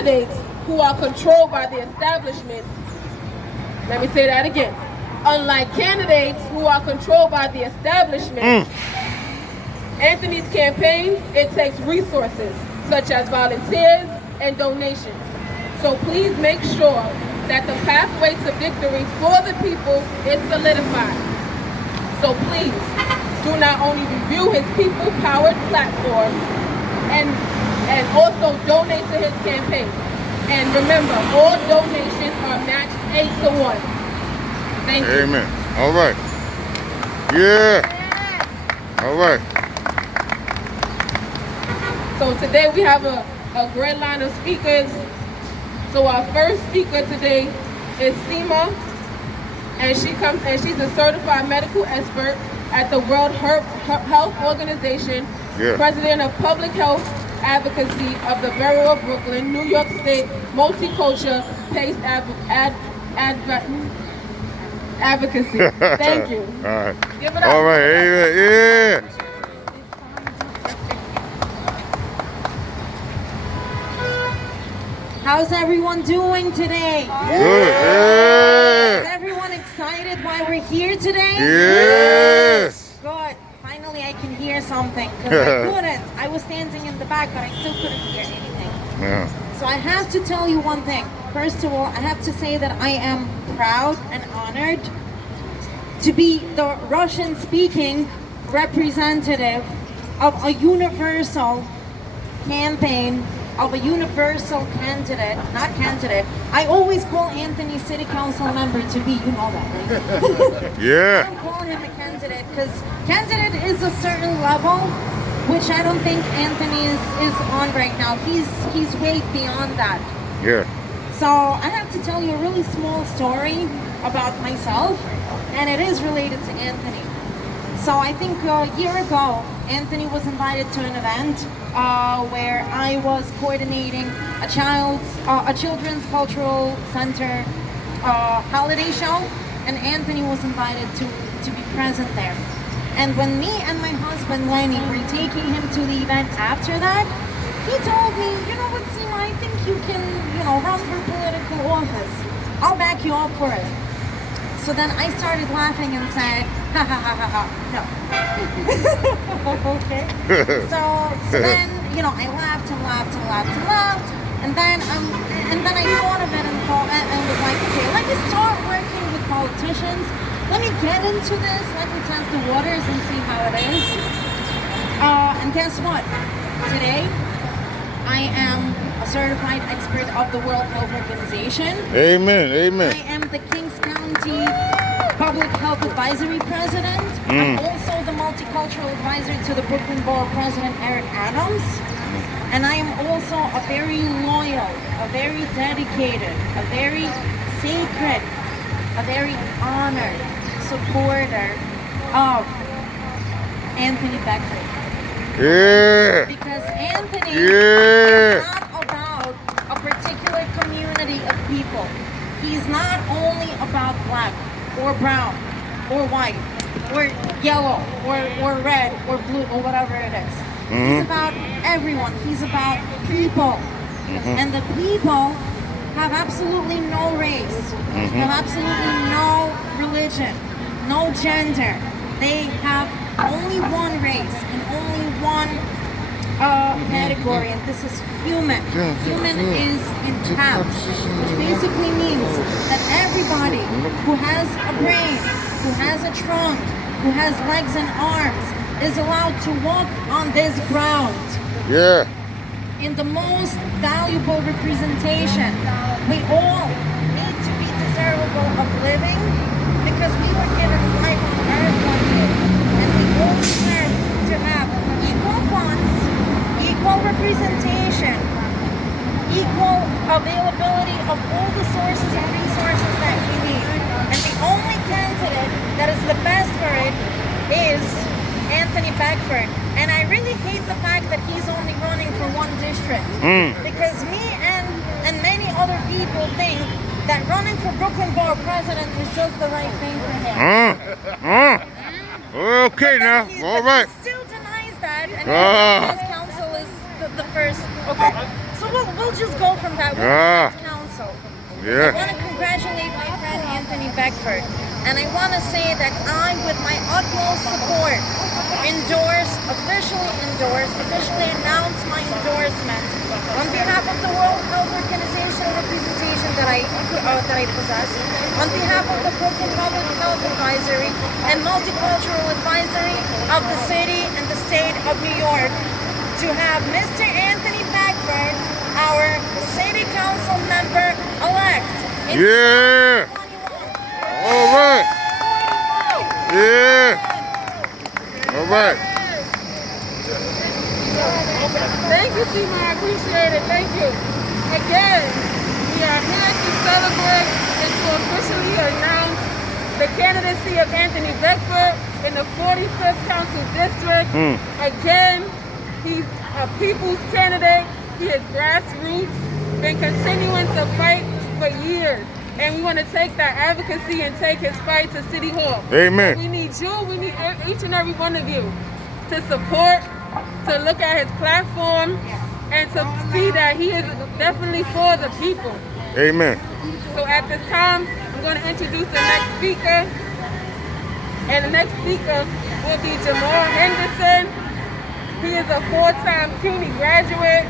candidates who are controlled by the establishment, let me say that again. Unlike candidates who are controlled by the establishment, Anthony's campaign, it takes resources such as volunteers and donations. So please make sure that the pathway to victory for the people is solidified. So please do not only review his people-powered platform and also donate to his campaign. And remember, all donations are matched 8-1. Thank you. Amen. All right. Yeah. All right. So today we have a great line of speakers. So our first speaker today is Seema, and she's a certified medical expert at the World Health Organization, president of public health advocacy of the Borough of Brooklyn, New York State Multicultural Pace Advocacy. Thank you. All right. Give it up. All right. Yeah. How's everyone doing today? Good. Is everyone excited why we're here today? Yes. Good. Finally, I can hear something because I couldn't. I was standing in the back, but I still couldn't hear anything. Yeah. So I have to tell you one thing. First of all, I have to say that I am proud and honored to be the Russian-speaking representative of a universal campaign, of a universal candidate, not candidate. I always call Anthony city council member to be, you know that, right? Yeah. I'm calling him a candidate because candidate is a certain level, which I don't think Anthony is on right now. He's way beyond that. Yeah. So I have to tell you a really small story about myself, and it is related to Anthony. So I think a year ago, Anthony was invited to an event where I was coordinating a children's cultural center holiday show, and Anthony was invited to be present there. And when me and my husband Lenny were taking him to the event after that, he told me, you know what, Seema, I think you can, run for political office. I'll back you up for it. So then I started laughing and said, ha ha ha ha ha, no. Okay. So then, I laughed and laughed and laughed and laughed, and then I thought of it and was like, okay, let me start working with politicians. Let me get into this. Let me test the waters and see how it is. And guess what? Today, I am a certified expert of the World Health Organization. Amen. Amen. I am the Kings County Public Health Advisory President. I'm also the Multicultural Advisor to the Brooklyn Borough President, Eric Adams. And I am also a very loyal, a very dedicated, a very sacred, a very honored supporter of Anthony Beckford. Yeah. Because Anthony Yeah. is not about a particular community of people. He's not only about black or brown or white or yellow or red or blue or whatever it is. He's about everyone. He's about people. And the people have absolutely no race, have absolutely no religion, no gender. They have only one race and only one category, and this is human. Human is in caps, which basically means that everybody who has a brain, who has a trunk, who has legs and arms, is allowed to walk on this ground. Yeah. In the most valuable representation. We all need to be desirable of living because we were given life on earth one day, and we all deserve to have equal funds, equal representation, equal availability of all the sources and resources that we need. And the only candidate that is the best for it is Anthony Beckford. And I really hate the fact that he's only running for one district. Because me and many other people think that running for Brooklyn Borough President is just the right thing for him. Okay now. All right. He still denies that, and his council is the first. Okay. So we'll just go from that. We'll Ah. council. I Yeah. want to congratulate my friend Anthony Beckford, and I want to say that I, with my utmost support, officially announce my endorsement on behalf of the World Health Organization representation that I possess, on behalf of the Brooklyn Public Health Advisory and Multicultural Advisory of the city and the state of New York, to have Mr. Anthony Beckford, our city council member elect. Yeah. All right. Yeah. All right. Thank you, Seymour. I appreciate it. Thank you. Again, we are here to celebrate and to officially announce the candidacy of Anthony Beckford in the 45th Council District. Again, he's a people's candidate. He is grassroots, been continuing to fight for years. And we want to take that advocacy and take his fight to City Hall. Amen. We need you, we need each and every one of you to support, to look at his platform, and to see that he is definitely for the people. Amen. So at this time, I'm going to introduce the next speaker. And the next speaker will be Jamal Henderson. He is a 4-time CUNY graduate,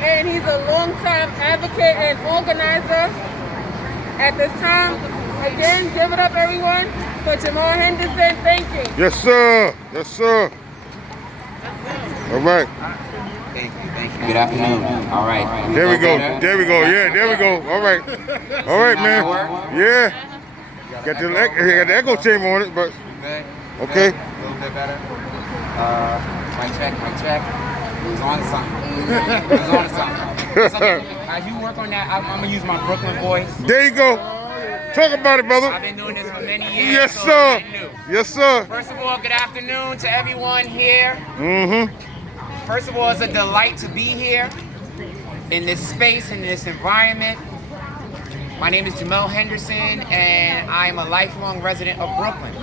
and he's a long-time advocate and organizer. At this time, again, give it up, everyone, for Jamal Henderson. Thank you. Yes, sir. Yes, sir. All right. Thank you. Good afternoon. All right. There we go. There we go. Yeah, there we go. All right. All right, man. Yeah. Got the echo chamber on it, but Good. okay. A little bit better. Mic check. It was on something. As you work on that, I'm gonna use my Brooklyn voice. There you go. Talk about it, brother. I've been doing this for many years. Yes, so sir. it's nothing new. Yes, sir. First of all, good afternoon to everyone here. Mm-hmm. First of all, it's a delight to be here in this space, in this environment. My name is Jamal Henderson, and I am a lifelong resident of Brooklyn.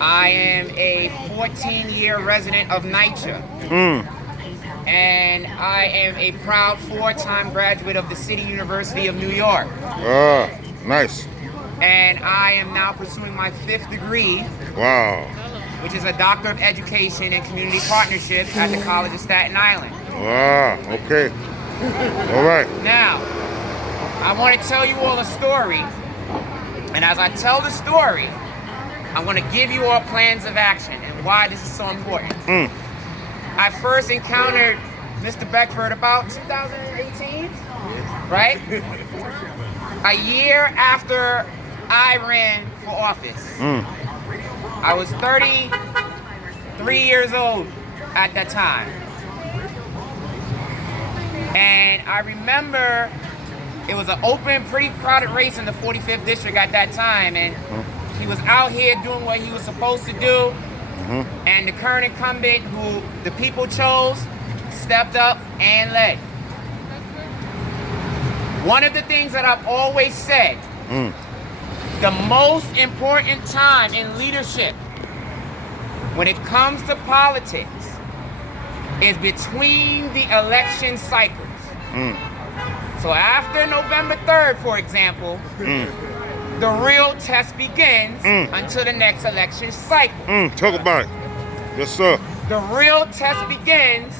I am a 14-year resident of NYCHA. And I am a proud 4-time graduate of the City University of New York. Nice. And I am now pursuing my 5th degree, Wow. which is a Doctor of Education in Community Partnerships at the College of Staten Island. Wow. Okay. All right. Now, I want to tell you all a story. And as I tell the story, I'm going to give you all plans of action and why this is so important. I first encountered Mr. Beckford about 2018, right? A year after I ran for office. I was 33 years old at that time. And I remember it was an open, pretty crowded race in the 45th district at that time. And he was out here doing what he was supposed to do. And the current incumbent, who the people chose, stepped up and led. One of the things that I've always said, the most important time in leadership when it comes to politics is between the election cycles. So after November 3rd, for example, the real test begins until the next election cycle. Talk about it. Yes, sir. The real test begins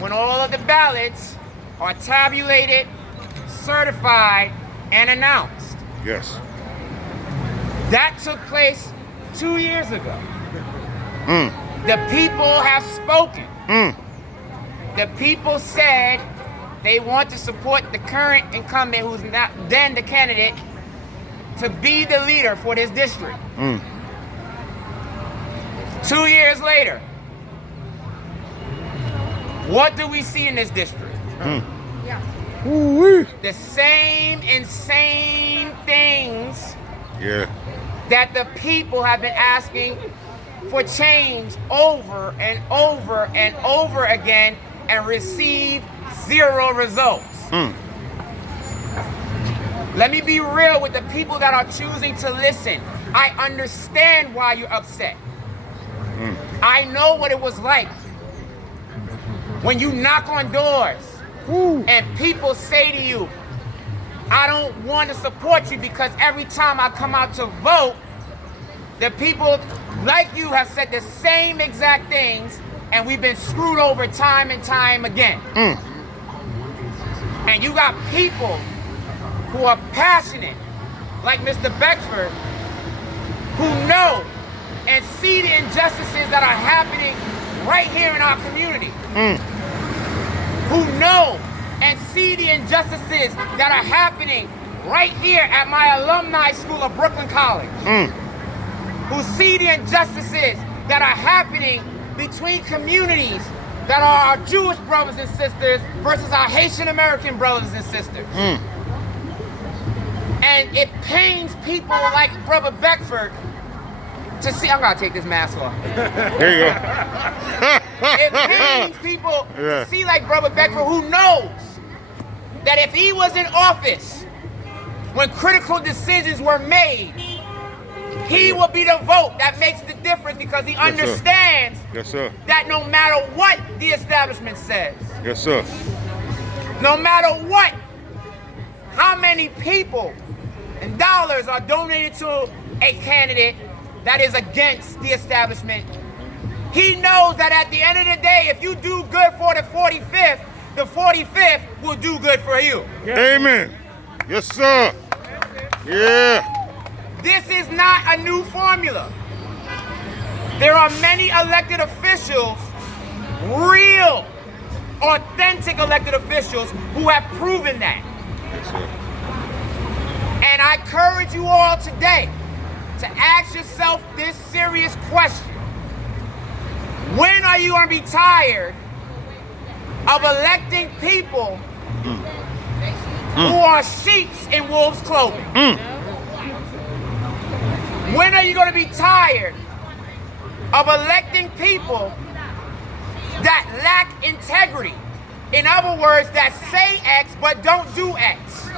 when all of the ballots are tabulated, certified, and announced. Yes. That took place 2 years ago. The people have spoken. The people said they want to support the current incumbent, who's not then the candidate, to be the leader for this district. 2 years later, what do we see in this district? Ooh-wee. The same insane things Yeah. that the people have been asking for change over and over and over again and receive zero results. Let me be real with the people that are choosing to listen. I understand why you're upset. I know what it was like when you knock on doors Woo. And people say to you, I don't want to support you because every time I come out to vote, the people like you have said the same exact things, and we've been screwed over time and time again. And you got people who are passionate, like Mr. Beckford, who know and see the injustices that are happening right here in our community. Who know and see the injustices that are happening right here at my alumni school of Brooklyn College. Who see the injustices that are happening between communities that are our Jewish brothers and sisters versus our Haitian American brothers and sisters. And it pains people like Brother Beckford to see, I'm gonna take this mask off. There you go. It pains people to see like Brother Beckford, who knows that if he was in office when critical decisions were made, he will be the vote that makes the difference because he understands that no matter what the establishment says, no matter what, how many people and dollars are donated to a candidate that is against the establishment, he knows that at the end of the day, if you do good for the 45th will do good for you. Amen. Yes, sir. Yeah. This is not a new formula. There are many elected officials, real, authentic elected officials, who have proven that. And I encourage you all today to ask yourself this serious question. When are you going to be tired of electing people who are sheeps in wolves' clothing? When are you going to be tired of electing people that lack integrity? In other words, that say X but don't do X.